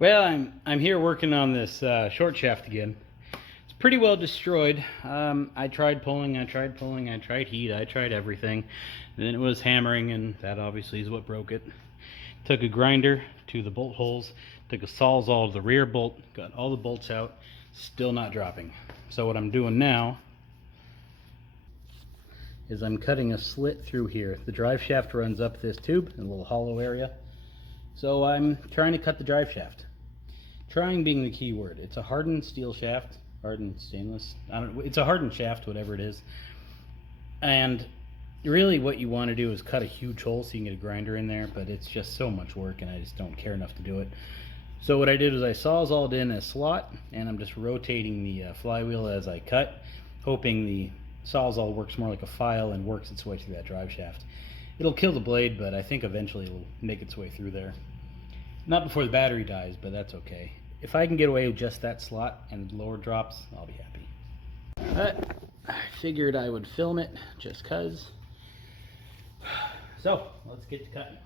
Well, I'm here working on this short shaft again. It's pretty well destroyed. I tried pulling, I tried heat, I tried everything. And then it was hammering, and that obviously is what broke it. Took a grinder to the bolt holes, took a sawzall to the rear bolt, got all the bolts out, still not dropping. So what I'm doing now is I'm cutting a slit through here. The drive shaft runs up this tube in a little hollow area. So I'm trying to cut the drive shaft. Trying being the key word. It's a hardened steel shaft, hardened stainless. It's a hardened shaft, whatever it is. And really what you want to do is cut a huge hole so you can get a grinder in there, but it's just so much work and I just don't care enough to do it. So what I did is I sawzalled in a slot and I'm just rotating the flywheel as I cut, hoping the sawzall works more like a file and works its way through that drive shaft. It'll kill the blade, but I think eventually it'll make its way through there. Not before the battery dies, but that's okay. If I can get away with just that slot and lower drops, I'll be happy. But I figured I would film it just cause. So let's get to cutting.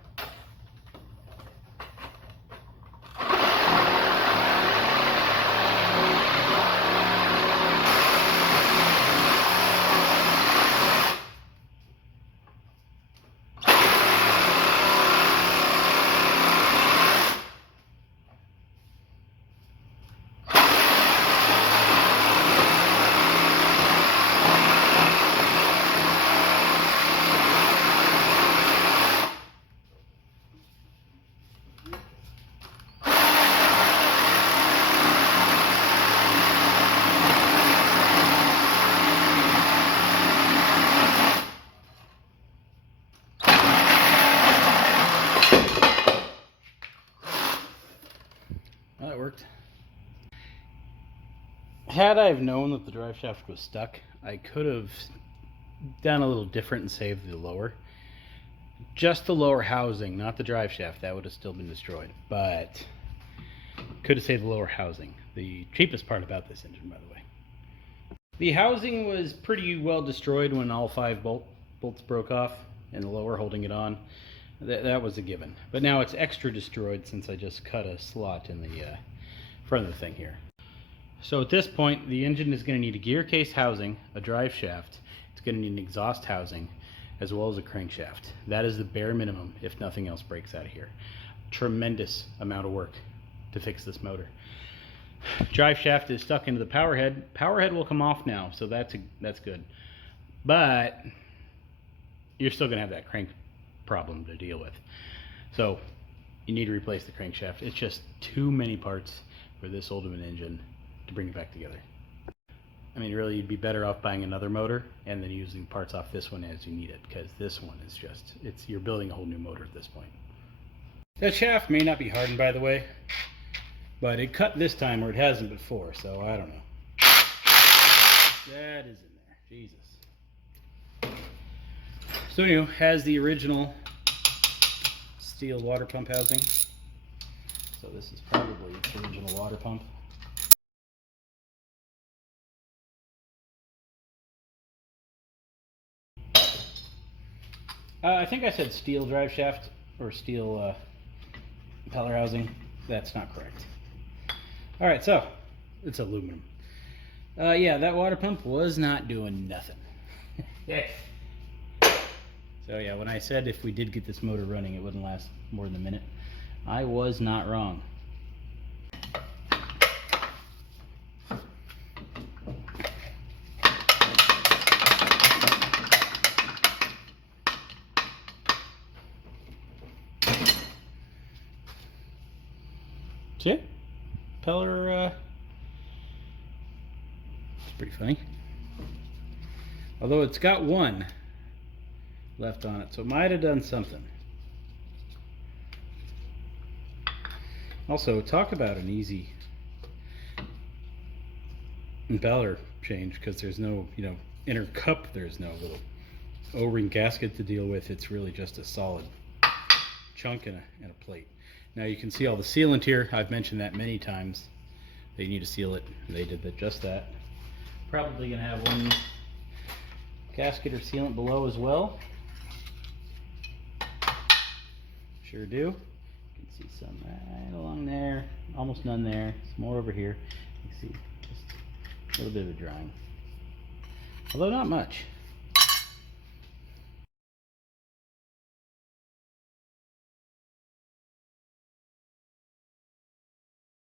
That worked. Had I have known that the drive shaft was stuck, I could have done a little different and saved the lower. Just the lower housing, not the drive shaft. That would have still been destroyed, but could have saved the lower housing. The cheapest part about this engine, by the way. The housing was pretty well destroyed when all 5 bolts broke off and the lower holding it on. That was a given. But now it's extra destroyed since I just cut a slot in the front of the thing here. So at this point, the engine is going to need a gear case housing, a drive shaft. It's going to need an exhaust housing, as well as a crankshaft. That is the bare minimum if nothing else breaks out of here. Tremendous amount of work to fix this motor. Drive shaft is stuck into the power head. Power head will come off now, so that's good. But you're still going to have that crank problem to deal with. So you need to replace the crankshaft. It's just too many parts for this old of an engine to bring it back together. I mean, really, you'd be better off buying another motor and then using parts off this one as you need it, because this one is just, you're building a whole new motor at this point. That shaft may not be hardened, by the way, but it cut this time where it hasn't before, so I don't know. That is in there. Jesus. So anyway, has the original steel water pump housing. So this is probably its original water pump. I think I said steel drive shaft or steel impeller housing. That's not correct. All right, so it's aluminum. Yeah, that water pump was not doing nothing. So yeah, when I said if we did get this motor running, it wouldn't last more than a minute, I was not wrong. See? Impeller, it's pretty funny. Although it's got one left on it, so it might have done something. Also, talk about an easy impeller change, because there's no, inner cup, there's no little O-ring gasket to deal with. It's really just a solid chunk and a plate. Now you can see all the sealant here. I've mentioned that many times. They need to seal it. They did just that. Probably gonna have one gasket or sealant below as well. Sure do. You can see some right along there. almost none there. Some more over here. You can see just a little bit of a drying, although not much.